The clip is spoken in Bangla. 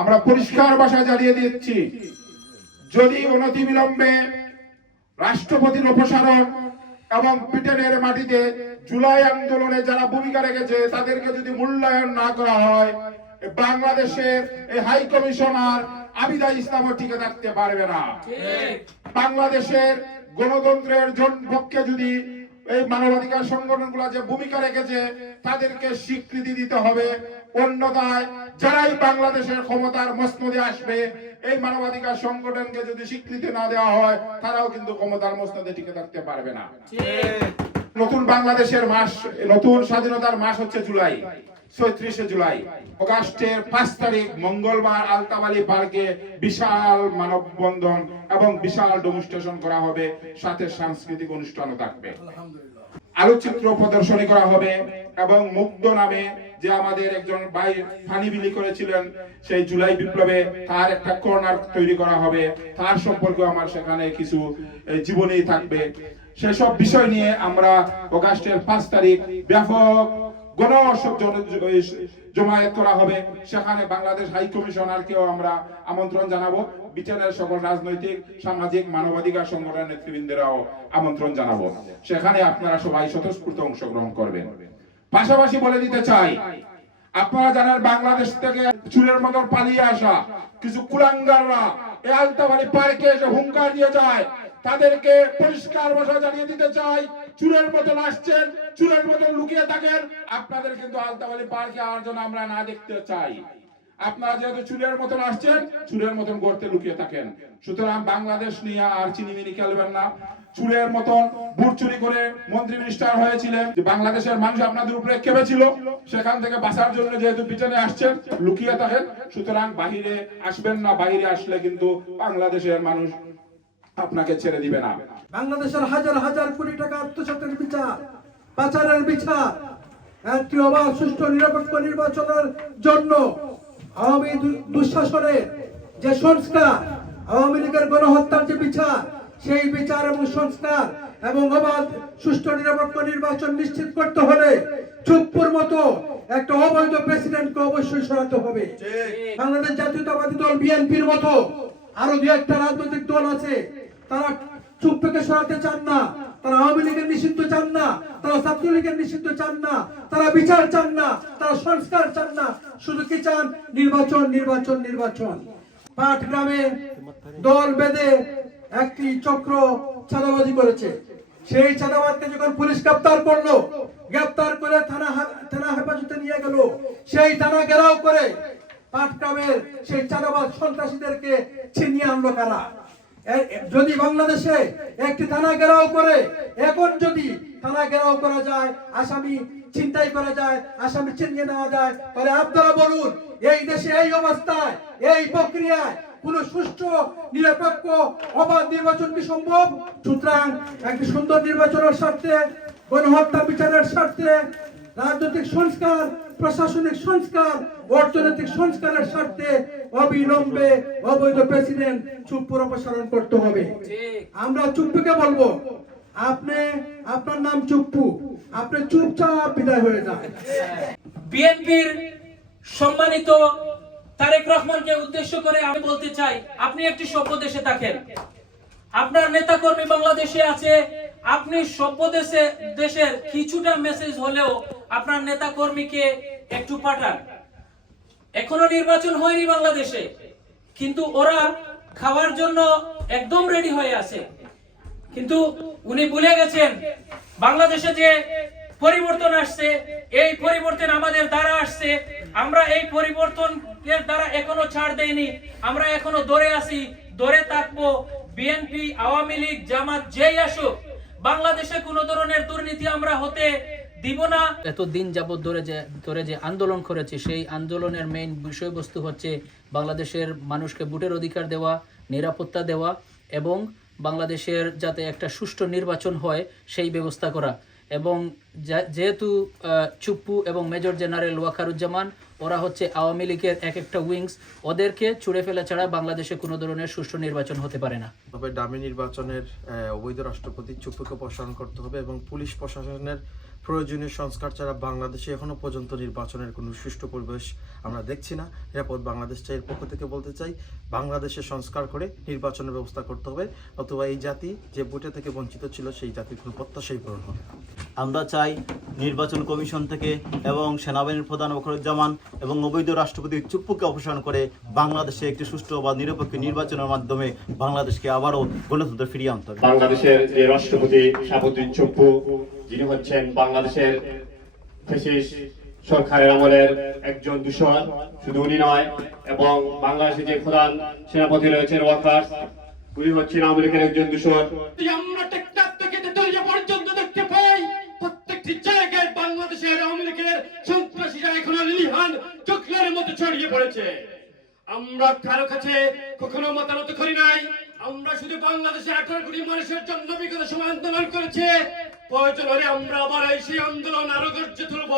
আমরা পরিষ্কার ভাষায় জানিয়ে দিচ্ছি। যদি অনতি বিলম্বে রাষ্ট্রপতির অপসারণ এবং ব্রিটেনের মাটিতে জুলাই আন্দোলনে যারা ভূমিকা রেখেছে তাদেরকে যদি মূল্যায়ন না করা হয় বাংলাদেশের এই হাই কমিশনার আবিদা ইসলামও টিকে থাকতে পারবে না। বাংলাদেশের গণতন্ত্রের পক্ষে যদি এই মানবাধিকার সংগঠনগুলো যে ভূমিকা রেখেছে তাদেরকে স্বীকৃতি দিতে হবে। অন্যথায় যারাই বাংলাদেশের ক্ষমতার মসনদে আসবে এই মানবাধিকার সংগঠনকে যদি স্বীকৃতি না দেওয়া হয় তারাও কিন্তু ক্ষমতার মসনদে টিকে থাকতে পারবে না। নতুন বাংলাদেশের মাস নতুন স্বাধীনতার মাস হচ্ছে জুলাই ছয়ত্রিশে জুলাই। অগাস্টের পাঁচ তারিখ মঙ্গলবার আলতাবালি পার্কে বিশাল মানববন্ধন এবং বিশাল ডেমনস্ট্রেশন করা হবে সাথে সাংস্কৃতিক অনুষ্ঠানও থাকবে। আলোকচিত্র প্রদর্শনী করা হবে এবং মুগ্ধ নামে যে আমাদের একজন ভাই ফানি বিলি করেছিলেন সেই জুলাই বিপ্লবে তার একটা কর্নার তৈরি করা হবে। তার সম্পর্কে আমার সেখানে কিছু জীবনী থাকবে। সেসব বিষয় নিয়ে আমরা অগাস্টের পাঁচ তারিখ ব্যাপক গণ জমায়েত করা হবে। সেখানে বাংলাদেশ হাই কমিশনারকেও আমরা আমন্ত্রণ জানাব। ব্রিটেনের সকল রাজনৈতিক, সামাজিক, মানবাধিকার সংগঠনের নেতৃবৃন্দেরাও আমন্ত্রণ জানাব। সেখানে আপনারা সবাই স্বতঃস্ফূর্ত অংশগ্রহণ করবেন। পাশাপাশি বলে দিতে চাই, আপনারা জানেন বাংলাদেশ থেকে চুরের মতন পালিয়ে আসা কিছু কুলাঙ্গাররা এই আলতাবাড়ি পার্কে এসে হুঙ্কার দিয়ে যায়। তাদেরকে পরিষ্কার ভাষা জানিয়ে দিতে চাই। চুরের মতন আসছেন, চুরের মতন লুকিয়ে থাকেন। আপনাদের কিন্তু আলতাবাড়ি পার্কে আওয়ার জন্য আমরা না দেখতে চাই। আপনারা যেহেতু চুরের মতন আসছেন, চুরের মতন গর্তে লুকিয়ে থাকেন। সুতরাং বাংলাদেশ নিয়ে আর চিনিমিনি খেলবেন না। চুরের মতন বুট চুরি করে মন্ত্রী মিনিস্টার হয়েছিলেন। যে বাংলাদেশের মানুষ আপনাদের উপরে কেঁপেছিল সেখান থেকে বাঁচার জন্য যেহেতু পিছনে আসছেন, লুকিয়ে থাকেন। সুতরাং বাহিরে আসবেন না বাহিরে আসলে কিন্তু বাংলাদেশের মানুষ আপনাকে ছেড়ে দিবে না। বাংলাদেশের হাজার হাজার কোটি টাকা আত্মসাতের বিচার পাচারের বিচার একটি অবাধ সুষ্ঠু নিরপেক্ষ নির্বাচনের জন্য আওয়ামী দুঃশাসনের যে সংস্কার আওয়ামী লীগের গণহত্যার যে বিচার সেই বিচার এবং সংস্কার এবং অবাধ সুষ্ঠু নিরপেক্ষ নির্বাচন নিশ্চিত করতে হলে চুপ্পুর মতো একটা অবৈধ প্রেসিডেন্টকে অবশ্যই সরাতে হবে। বাংলাদেশ জাতীয়তাবাদী দল বিএনপির মতো আরও দু একটা রাজনৈতিক দল আছে তারা চুপ্পুকে সরাতে চান না। তারা আওয়ামী লীগের নিষিদ্ধ চান না। তারা নিষিদ্ধ চান না। তারা বিচার চান না। তারা সংস্কার চান না। শুধু কি চান? নির্বাচন নির্বাচন নির্বাচন। দল বেঁধে একটি চক্র চাঁদাবাজি করেছে। সেই চাঁদাবাদকে যখন পুলিশ গ্রেপ্তার করল, গ্রেপ্তার করে থানা থানা হেফাজতে নিয়ে গেল। সেই থানা ঘেরাও করে পাটগ্রামের সেই চাঁদাবাদ সন্ত্রাসীদেরকে ছিনিয়ে আনলো কারা? যদি বাংলাদেশে একটি থানা ঘেরাও করে, এখন যদি থানা ঘেরাও করা যায়, আসামি চিন্তাই করা যায়, আসামি ছিনিয়ে নেওয়া যায়, তাহলে আপনারা বলুন, এই দেশে এই অবস্থায়, এই প্রক্রিয়ায় কোন সুষ্ঠু, নিরপেক্ষ, অবাধ নির্বাচন কি সম্ভব? সুতরাং একটি সুন্দর নির্বাচনের স্বার্থে, গণহত্যা বিচারের স্বার্থে, রাজনৈতিক সংস্কার, প্রশাসনিক সংস্কার, অর্থনৈতিক সংস্কারের স্বার্থে অবিলম্বে অবৈধ প্রেসিডেন্ট চুপ্পুর অপসারণ করতে হবে। আমরা চুপ্পুকে বলব আপনি আপনার নাম চুপ্পু আপনি চুপচাপ বিদায় হয়ে যান। বিএনপির সম্মানিত তারেক রহমানকে উদ্দেশ্য করে আমি বলতে চাই আপনি একটি সভ্য দেশে থাকেন। আপনার নেতা নেতাকর্মী বাংলাদেশে আছে আপনি সভ্য দেশে দেশের কিছুটা মেসেজ হলেও আপনার নেতা নেতাকর্মীকে একটু পাঠান। এখনও নির্বাচন হয়নি বাংলাদেশে। কিন্তু ওরা খাওয়ার জন্য একদম রেডি হয়ে আছে। কিন্তু উনি ভুলে গেছেন, বাংলাদেশে যে পরিবর্তন আসছে, এই পরিবর্তন আমাদের দ্বারা আসছে। আমরা এই পরিবর্তনের দ্বারা এখনও ছাড় দেইনি। আমরা এখনও দৌড়ে আছি, দৌড়ে থাকব। বিএনপি, আওয়ামী লীগ, জামাত যেই আসুক, বাংলাদেশে কোনো ধরনের দুর্নীতি আমরা হতে দিব না। এতদিন যাবৎ ধরে যে ধরে যে আন্দোলন করেছে সেই আন্দোলনের মেইন বিষয়বস্তু হচ্ছে বাংলাদেশের মানুষকে ভোটের অধিকার দেওয়া নিরাপত্তা দেওয়া এবং বাংলাদেশের যাতে একটা সুষ্ঠু নির্বাচন হয় সেই ব্যবস্থা করা। এবং যেহেতু আহ, চুপ্পু এবং মেজর জেনারেল ওয়াকারুজ্জামান ওরা হচ্ছে আওয়ামী লীগের এক একটা উইংস ওদেরকে ছুড়ে ফেলা ছাড়া বাংলাদেশে কোনো ধরনের সুষ্ঠু নির্বাচন হতে পারে না। তবে ডামি নির্বাচনের আহ, অবৈধ রাষ্ট্রপতি চুপ্পুকে অপসারণ করতে হবে এবং পুলিশ প্রশাসনের প্রয়োজনীয় সংস্কার ছাড়া বাংলাদেশে এখনও পর্যন্ত নির্বাচনের কোনো সুষ্ঠু পরিবেশ আমরা দেখছি না। নিরাপদ বাংলাদেশ চাই এর পক্ষ থেকে বলতে চাই বাংলাদেশের সংস্কার করে নির্বাচনের ব্যবস্থা করতে হবে অথবা এই জাতি যে ভোটে থেকে বঞ্চিত ছিল সেই জাতির কোনো প্রত্যাশাই পূরণ হবে আমরা চাই নির্বাচন কমিশন থেকে এবং সেনাবাহিনীর প্রধান ফখরুজ্জামান এবং অবৈধ রাষ্ট্রপতি চুপ্পুকে অপসারণ করে বাংলাদেশে একটি সুষ্ঠু বা নিরপেক্ষ নির্বাচনের মাধ্যমে বাংলাদেশকে আবারও গণতন্ত্র ফিরিয়ে আনতে হবে। বাংলাদেশের যে রাষ্ট্রপতি শাহাবুদ্দিন চপ্পু যিনি হচ্ছেন বাংলাদেশের সরকারের আমলের একজন দূষণ। শুধু উনি নয়, এবং বাংলাদেশের যে প্রধান সেনাপতি রয়েছেন ওয়াকার, উনি হচ্ছেন লীগের একজন দূষণ। বাংলাদেশের আওয়ামী লীগের সন্ত্রাসীরা চোখলের মতো ছড়িয়ে পড়েছে। আমরা কারও কাছে কখনো মতামত করি নাই। আমরা শুধু বাংলাদেশে আঠারো কোটি মানুষের জন্য বিগত সময় আন্দোলন করেছে। প্রয়োজন হলে আমরা আবার এই সেই আন্দোলন আরও গর্জে তুলব?